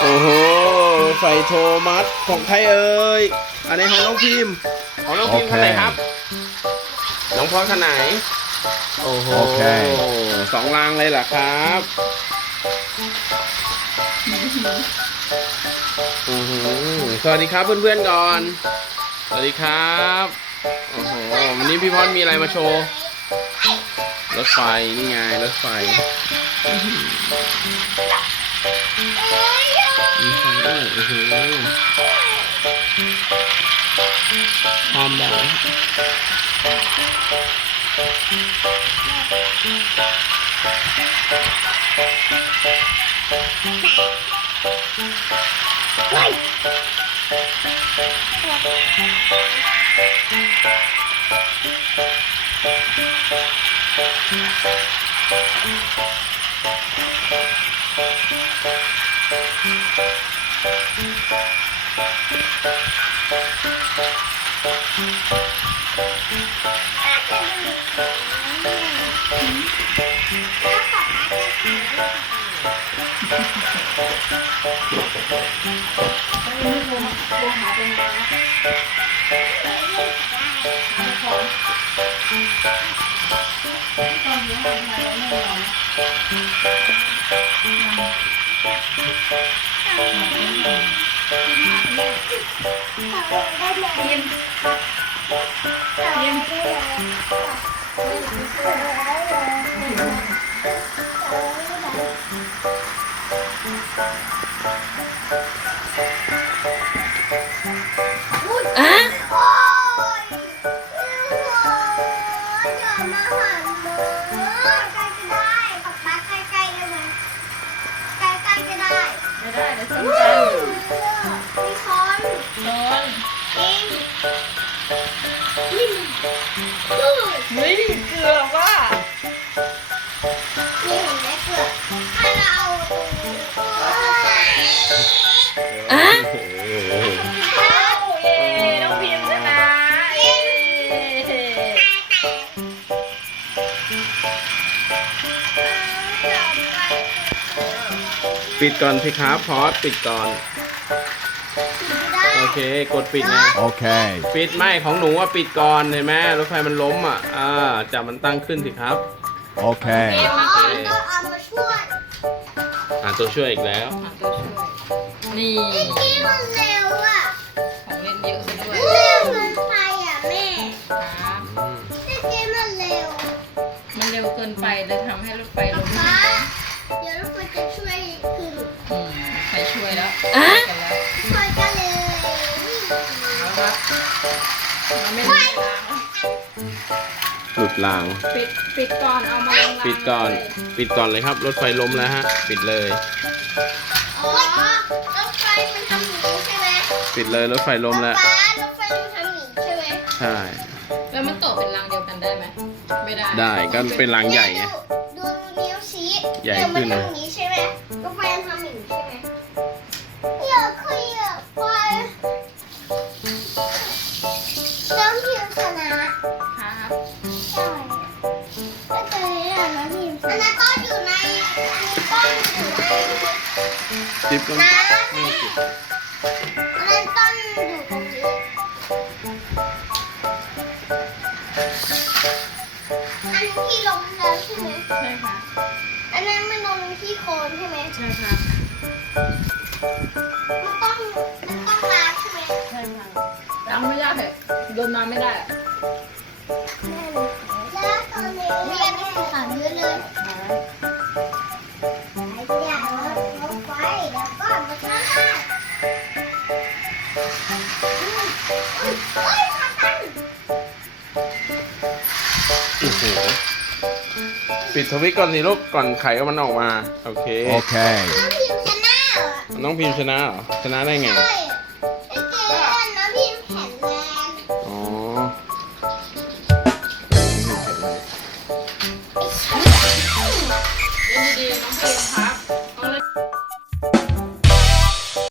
โอ้โหไฟโทมัสของใครเอ่ยอันนี้ของน้องพิมพ์ของน้องพิมพ์คันไหนครับน้องพอสคันไหนโอ้โหสองรางเลยเหรอครับสวัสดีครับเพื่อนๆก่อนสวัสดีครับโอ้โหวันนี้พี่พรมีอะไรมาโชว์รถไฟนี่ไงรถไฟมีไฟด้วยโอ้โหพร้อมได้นี่เกือบว่านี่เห็นไหมเกือบถ้าเราน้องพิมพ์ชนะปิดก่อนสิครับพอสปิดก่อนโอเคกดปิดไงโอเคปิดไม่ของหนูว่าปิดก่อนเห็นไหมรถไฟมันล้มอ่ะจับมันตั้งขึ้นสิครับโอเคต้องเอามาช่วยตัวช่วยอีกแล้วนี่ ไอ้กี้มันเร็วอ่ะของเล่นเยอะซะด้วยเร็วเกินไปอ่ะแม่ครับ ไอ้กี้มันเร็วมันเร็วเกินไปเลยทำให้รถไฟล้ม ป๊าเดี๋ยวรถไฟจะช่วยขึ้นใครช่วยแล้วกันแล้วช่วยกันเลยเอาครับมันไม่ได้ล้าง หลุดราง ปิดก่อนเอามาลงปิดก่อนเลยครับรถไฟล้มแล้วฮะปิดเลย อ๋อรถไฟมันทำอย่างนี้ใช่ไหมปิดเลยรถไฟล้มแล้วป๊ารถไฟมันทำอย่างนี้ใช่ไหมใช่แล้วมันต่อเป็นรางเดียวกันได้ไหมไม่ได้ได้ก็เป็นรางใหญ่ไงดูนิ้วชี้ใหญ่ขึ้นมันทำอย่างนี้ใช่ไหมรถไฟมันทำอย่างนี้ใช่ไหมอยากขยับไปน้ำพิมพ์ชนะครับใช่ก็เจอแล้วน้ำพิมพ์อันนั้นต้นอยู่ในต้นอยู่ในติดกันน้ำอันนั้นต้นอยู่ตรงนี้อันที่ลงแล้วใช่ไหมใช่ค่ะอันนั้นมันลงที่โคนใช่ไหมใช่ค่ะมันต้องล้างใช่ไหมใช่ค่ะล้างไม่ยากเลยโดนน้ำไม่ได้แล้วตอนนี้เรียนให้ขันเยอะเลยไอ้เนี่ยรถไฟแล้วก็มาข้างหน้าเฮ้ยทันปิดทวิตก่อนสิลูกก่อนไข่มันออกมาโอเคโอเคน้องพิมพ์ชนะเหรอ น้องพิมพ์ชนะเหรอชนะได้ไง ใช่